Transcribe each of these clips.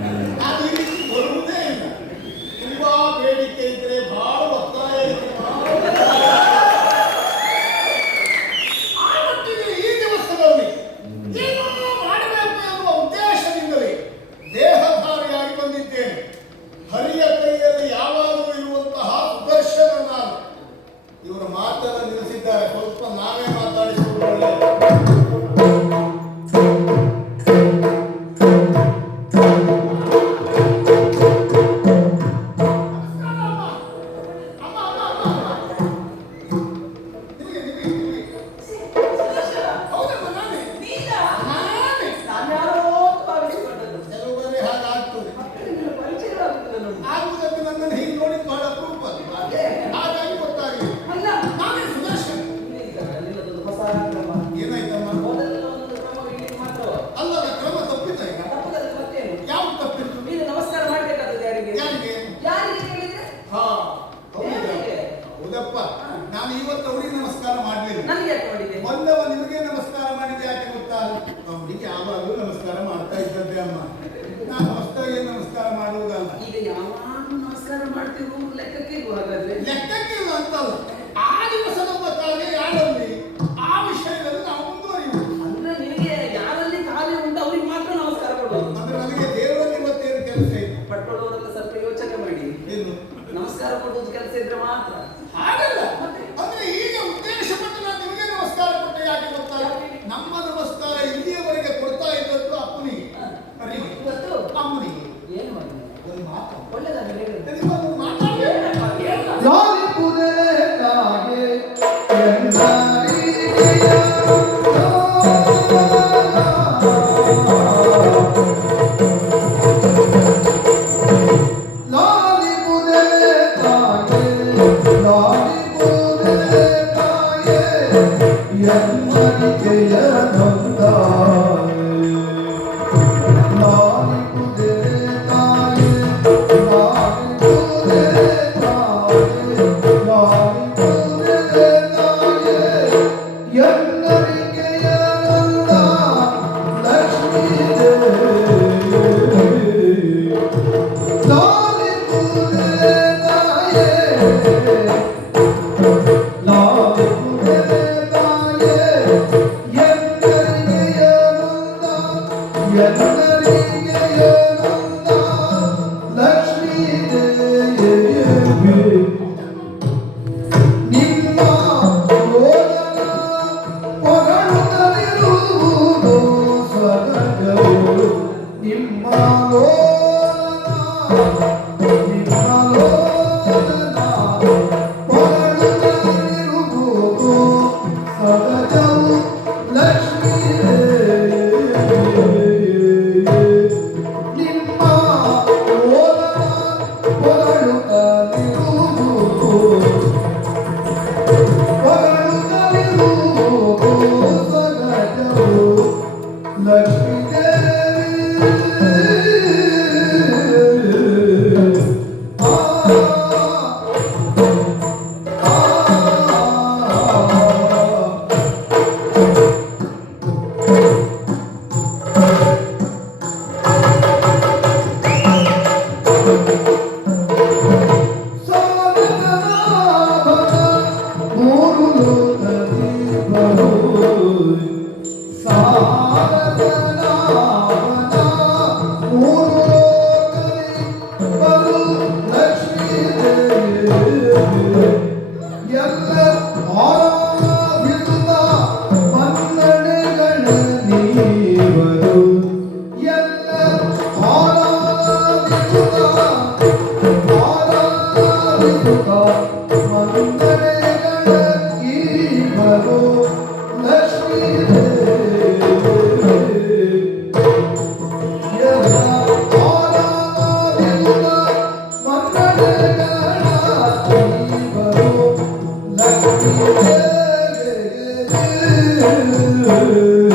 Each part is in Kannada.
Yeah. ನಾನು ಹೊಸದಾಗಿ ನಮಸ್ಕಾರ ಮಾಡುವುದಲ್ಲ. ಈಗ ಯಾವಾಗ ನಮಸ್ಕಾರ ಮಾಡ್ತೀವೋ ಲೆಕ್ಕಕ್ಕೆ ಹಾಗಾದ್ರೆ? ಲೆಕ್ಕಕ್ಕೆ ಅಂತಲ್ಲ ಆ ದಿವಸದ Oh. 自。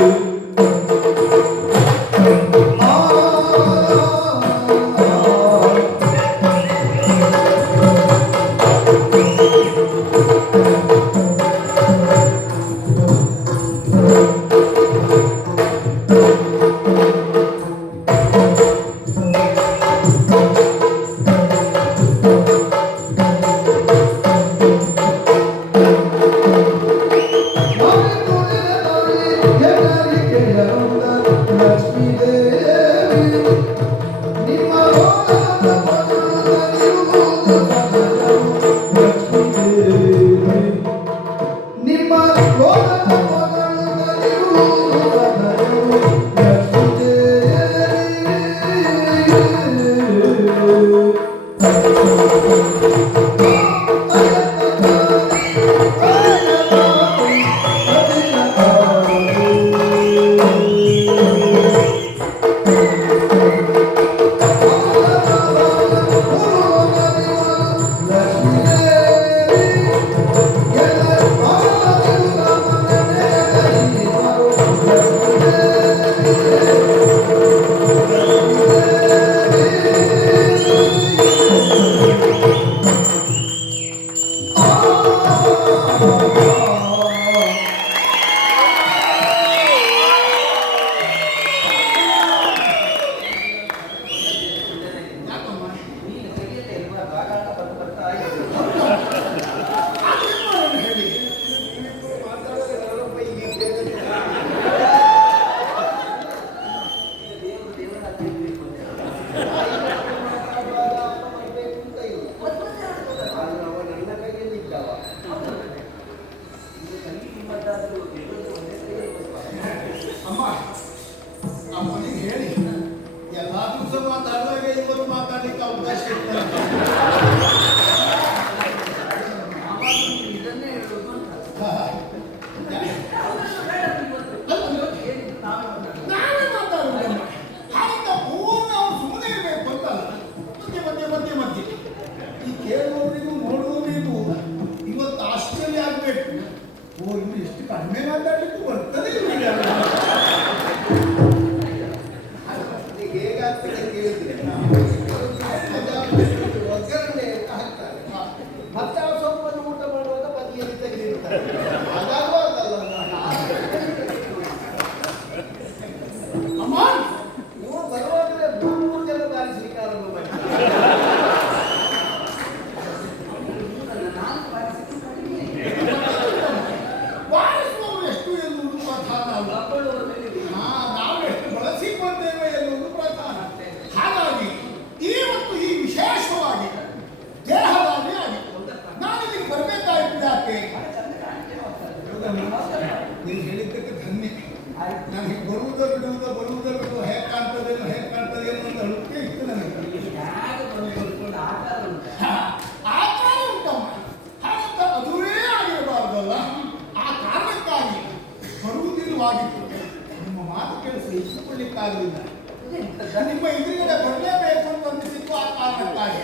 ನಿಮ್ಮ ಎದುರುಗಡೆ ಬರಲೇಬೇಕು ಅಂತ ಅನ್ನಿಸಿದ್ದು ಆ ಕಾರಣ ತಾಯಿ.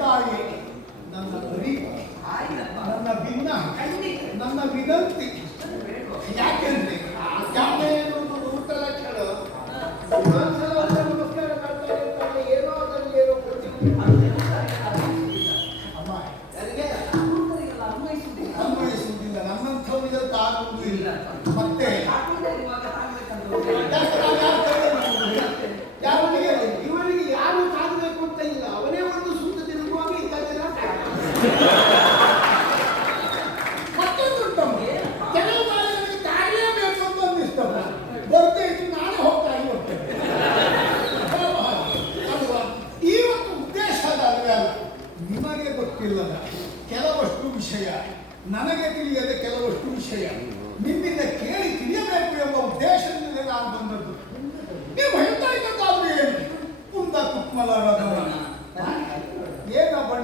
ತಾಯಿ ನನ್ನ ಬರೀ ನನ್ನ ಭಿನ್ನ ನನ್ನ ವಿನಂತಿ. ಯಾಕೆಂದ್ರೆ ಯಾಕೆ ಅನ್ನೋದು ಊಟಲ ಕೇಳು.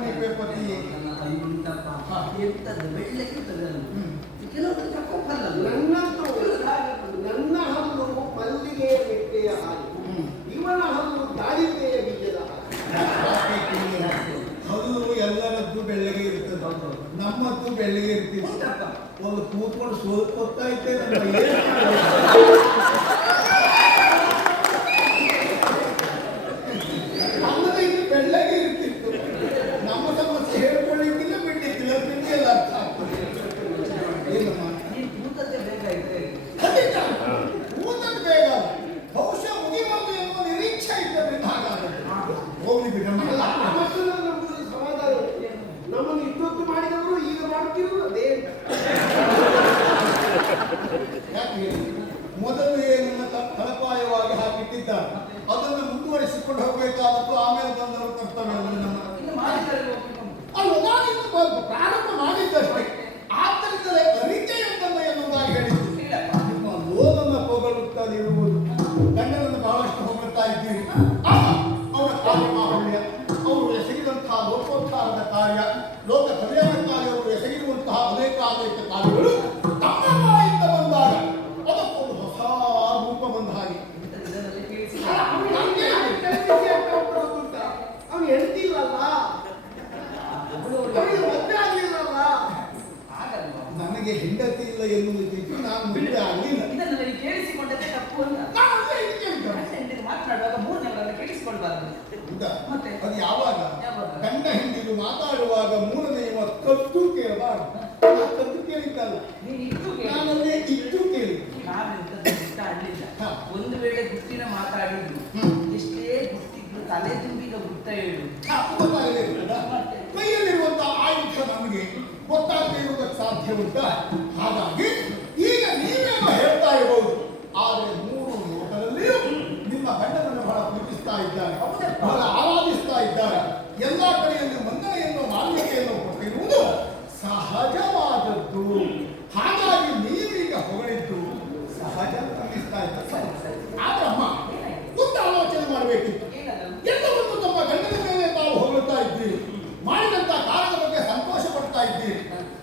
करने ನನ್ನ ನನ್ನ ಹಲ್ಲು ಮಲ್ಲಿಗೆಯ ರೆಟ್ಟೆಯ ಹಾಗೆ ಇವನ ಹಲ್ಲು ದಾಳಿಕೆಯ ಬೀಜದ ಹಲ್ಲು ಎಲ್ಲರದ್ದು ಬೆಳ್ಳಗೆ ಇರ್ತದೆ. ನಮ್ಮದ್ದು ಬೆಳ್ಳಗೆ ಇರ್ತೀವಿ. ಒಂದು ಕೂತ್ಕೊಂಡು ಸೋತ್ ಕೊತ್ತಾ ಇದ್ದೇನೆ. ಮೊದಲು ಮೊದಲೇ ನಮ್ಮ ತಳಪಾಯವಾಗಿ ಹಾಕಿಟ್ಟಿದ್ದಾರೆ ಅದನ್ನು ಮುಂದುವರಿಸಿಕೊಂಡು ಹೋಗಬೇಕಾದದ್ದು ಆಮೇಲೆ ಬಂದವರು ಕರ್ತವ್ಯ ಪ್ರಾರಂಭ ಮಾಡಿದ್ದಷ್ಟೇ. ಮತ್ತೆ? ಅದು ಯಾವಾಗ? ಗಂಡ ಹಿಂದಿದು ಮಾತಾಡುವಾಗ ಮೂರನೆಯ ಕತ್ತು ಕೇಳಬಾರ್ದು. ಕತ್ತು ಕೇಳಿದ್ದಲ್ಲ. ನಾನಲ್ಲೇ ಇದ್ದು ಕೇಳಿ. ಒಂದು ವೇಳೆ ಗುಟ್ಟಿನ ಮಾತಾಡಿದ್ರು. ಎಷ್ಟೇ ಗುಟ್ಟಿದ್ರು ತಲೆ ತುಂಬಿದ ಗುತ್ತ ಹೇಳು. ಕೈಯಲ್ಲಿರುವಂತಹ ಆಯುಧ ನಮಗೆ ಗೊತ್ತಾಗದೇ ಇರುವುದಕ್ಕೆ ಸಾಧ್ಯ ಉಂಟಾ? ಹಾಗಾಗಿ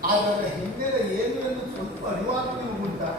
ಆದರೆ ಹಿಂದಿನ ಏನು ಎಂದು ಸ್ವಲ್ಪ ಅನುವಾದ ನಿಮಗುಂಟಾ